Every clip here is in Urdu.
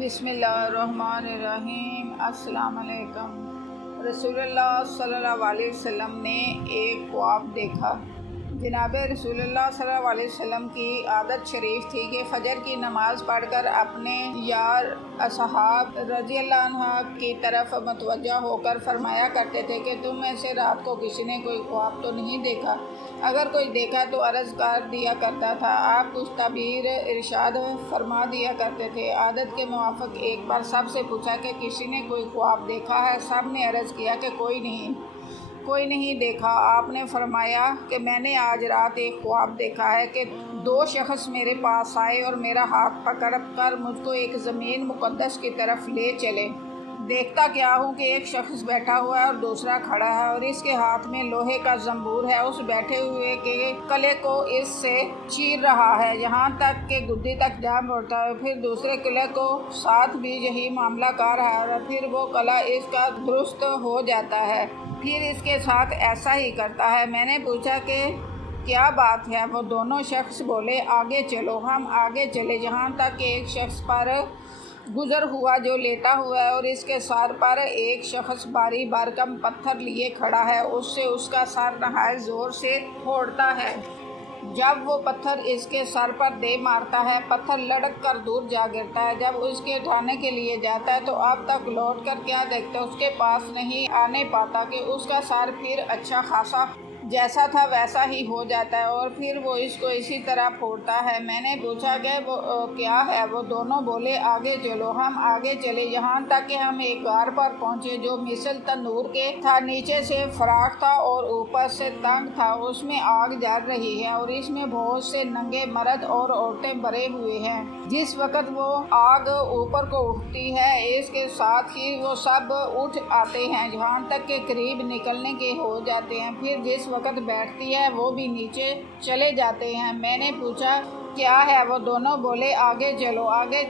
بسم اللہ الرحمن الرحیم۔ السلام علیکم۔ رسول اللہ صلی اللہ علیہ وسلم نے ایک خواب دیکھا۔ جناب رسول اللہ صلی اللہ علیہ وسلم کی عادت شریف تھی کہ فجر کی نماز پڑھ کر اپنے یار اصحاب رضی اللہ عنہ کی طرف متوجہ ہو کر فرمایا کرتے تھے کہ تم میں سے رات کو کسی نے کوئی خواب تو نہیں دیکھا؟ اگر کوئی دیکھا تو عرض کر دیا کرتا تھا، آپ کچھ تعبیر ارشاد فرما دیا کرتے تھے۔ عادت کے موافق ایک بار سب سے پوچھا کہ کسی نے کوئی خواب دیکھا ہے؟ سب نے عرض کیا کہ کوئی نہیں دیکھا۔ آپ نے فرمایا کہ میں نے آج رات ایک خواب دیکھا ہے کہ دو شخص میرے پاس آئے اور میرا ہاتھ پکڑ کر مجھ کو ایک زمین مقدس کی طرف لے چلے۔ دیکھتا کیا ہوں کہ ایک شخص بیٹھا ہوا ہے اور دوسرا کھڑا ہے اور اس کے ہاتھ میں لوہے کا زنبور ہے۔ اس بیٹھے ہوئے کے کلے کو اس سے چیر رہا ہے یہاں تک کہ گدی تک جا پڑتا ہے، پھر دوسرے کلے کو ساتھ بھی یہی معاملہ کر رہا ہے اور پھر وہ کلا اس کا درست ہو جاتا ہے، پھر اس کے ساتھ ایسا ہی کرتا ہے۔ میں نے پوچھا کہ کیا بات ہے؟ وہ دونوں شخص بولے، آگے چلو۔ ہم آگے چلے یہاں تک کہ ایک شخص پر گزر ہوا جو لیٹا ہوا ہے اور اس کے سر پر ایک شخص بھاری بھرکم پتھر لیے کھڑا ہے۔ اس سے اس کا سر نہایت زور سے پھوڑتا ہے۔ جب وہ پتھر اس کے سر پر دے مارتا ہے، پتھر لڑک کر دور جا گرتا ہے۔ جب اس کے اٹھانے کے لیے جاتا ہے تو اب تک لوٹ کر کیا دیکھتا ہے، اس کے پاس نہیں آنے پاتا کہ اس کا سر پھر اچھا خاصا جیسا تھا ویسا ہی ہو جاتا ہے اور پھر وہ اس کو اسی طرح پھوڑتا ہے۔ میں نے پوچھا کہ وہ کیا ہے؟ وہ دونوں بولے، آگے چلو۔ ہم آگے چلے یہاں تک کہ ہم ایک غار پر پہنچے جو مثل تندور کے تھا، نیچے سے فراخ تھا اور اوپر سے تنگ تھا۔ اس میں آگ جل رہی ہے اور اس میں بہت سے ننگے مرد اور عورتیں بھرے ہوئے ہیں۔ جس وقت وہ آگ اوپر کو اٹھتی ہے اس کے ساتھ ہی وہ سب اٹھ آتے ہیں یہاں تک کہ قریب نکلنے کے ہو جاتے ہیں، پھر جس وقت بیٹھتی ہے وہ بھی نیچے چلے جاتے ہیں۔ میں نے پوچھا کیا ہے؟ وہ دونوں بولے، آگے چلو۔ آگے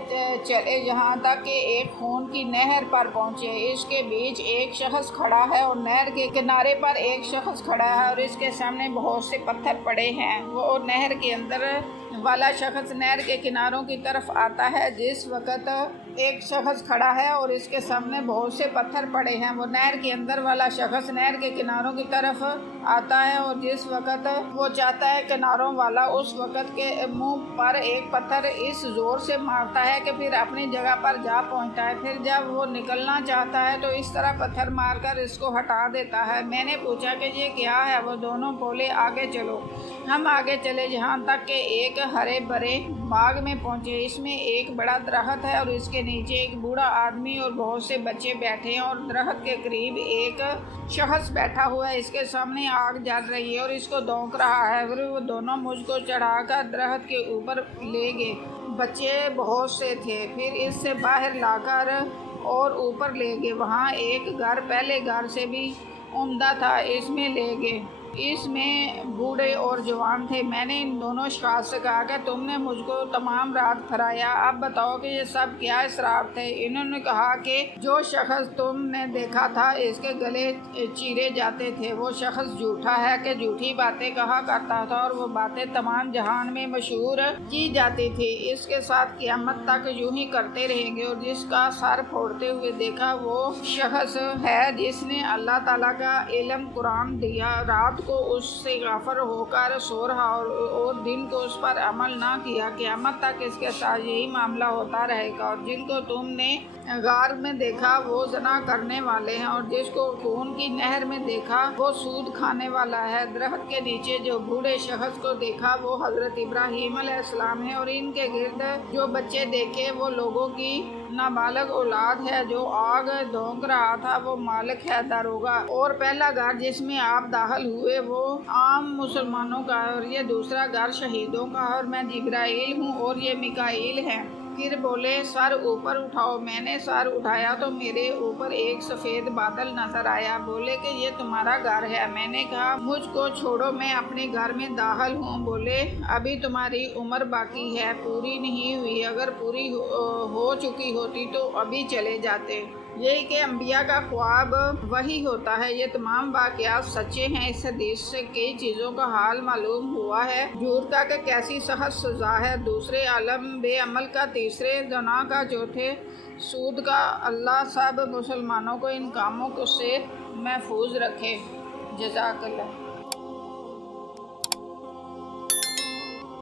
چلے یہاں تک کہ ایک خون کی نہر پر پہنچے۔ اس کے بیچ ایک شخص کھڑا ہے اور نہر کے کنارے پر ایک شخص کھڑا ہے اور اس کے سامنے بہت سے پتھر پڑے ہیں۔ وہ نہر کے اندر والا شخص نہر کے کناروں کی طرف آتا ہے جس وقت ایک شخص کھڑا ہے اور اس کے سامنے بہت سے پتھر پڑے ہیں۔ وہ نہر کے اندر والا شخص نہر کے کناروں کی طرف آتا ہے اور جس وقت وہ چاہتا ہے کناروں والا اس وقت کے منہ پر ایک پتھر اس زور سے مارتا ہے کہ پھر اپنی جگہ پر جا پہنچتا ہے۔ پھر جب وہ نکلنا چاہتا ہے تو اس طرح پتھر مار کر اس کو ہٹا دیتا ہے۔ میں نے پوچھا کہ یہ کیا ہے؟ وہ دونوں بولے، آگے چلو۔ ہم آگے چلے یہاں تک کہ ایک ہرے بھرے باغ میں پہنچے۔ اس میں ایک بڑا درخت ہے اور اس کے نیچے ایک بوڑھا آدمی اور بہت سے بچے بیٹھے ہیں اور درخت کے قریب ایک شخص بیٹھا ہوا ہے۔ اس کے سامنے آگ جل رہی ہے اور اس کو دونک رہا ہے۔ پھر وہ دونوں مجھ کو چڑھا کر درخت کے اوپر لے گئے۔ بچے بہت سے تھے، پھر اس سے باہر لا کر اور اوپر لے گئے۔ وہاں ایک گھر پہلے گھر سے بھی عمدہ تھا، اس میں لے گئے۔ اس میں بوڑھے اور جوان تھے۔ میں نے ان دونوں اشخاص سے کہا کہ تم نے مجھ کو تمام رات پھرایا، اب بتاؤ کہ یہ سب کیا اسرار تھے؟ انہوں نے کہا کہ جو شخص تم نے دیکھا تھا اس کے گلے چیرے جاتے تھے، وہ شخص جھوٹا ہے کہ جھوٹی باتیں کہا کرتا تھا اور وہ باتیں تمام جہان میں مشہور کی جاتی تھی۔ اس کے ساتھ قیامت تک یوں ہی کرتے رہیں گے اور جس کا سر پھوڑتے ہوئے دیکھا وہ شخص ہے جس نے اللہ تعالیٰ کا علم قرآن دیا، رات کو اس سے غافل ہو کر سو رہا اور دن کو اس پر عمل نہ کیا، قیامت تک اس کے ساتھ یہی معاملہ ہوتا رہے گا۔ اور جن کو تم نے غار میں دیکھا وہ زنا کرنے والے ہیں اور جس کو خون کی نہر میں دیکھا وہ سود کھانے والا ہے۔ درخت کے نیچے جو بوڑھے شخص کو دیکھا وہ حضرت ابراہیم علیہ السلام ہے اور ان کے گرد جو بچے دیکھے وہ لوگوں کی نابالغ اولاد ہے۔ جو آگ دھونک رہا تھا وہ مالک ہے داروغہ، اور پہلا گھر جس میں آپ داخل ہوئے وہ عام مسلمانوں کا ہے اور یہ دوسرا گھر شہیدوں کا ہے اور میں جبرائیل ہوں اور یہ میکائیل ہے۔ پھر بولے، سر اوپر اٹھاؤ۔ میں نے سر اٹھایا تو میرے اوپر ایک سفید بادل نظر آیا۔ بولے کہ یہ تمہارا گھر ہے؟ میں نے کہا مجھ کو چھوڑو، میں اپنے گھر میں داخل ہوں۔ بولے ابھی تمہاری عمر باقی ہے، پوری نہیں ہوئی، اگر پوری ہو چکی ہوتی تو ابھی چلے جاتے۔ یہی کہ انبیاء کا خواب وہی ہوتا ہے۔ یہ تمام واقعات سچے ہیں۔ اس حدیث سے کئی چیزوں کا حال معلوم ہوا ہے۔ جھوٹ کا کہ کیسی سخت سزا ہے، دوسرے عالم بے عمل کا، تیسرے زنا کا، چوتھے سود کا۔ اللہ سب مسلمانوں کو ان کاموں سے محفوظ رکھے۔ جزاک اللہ۔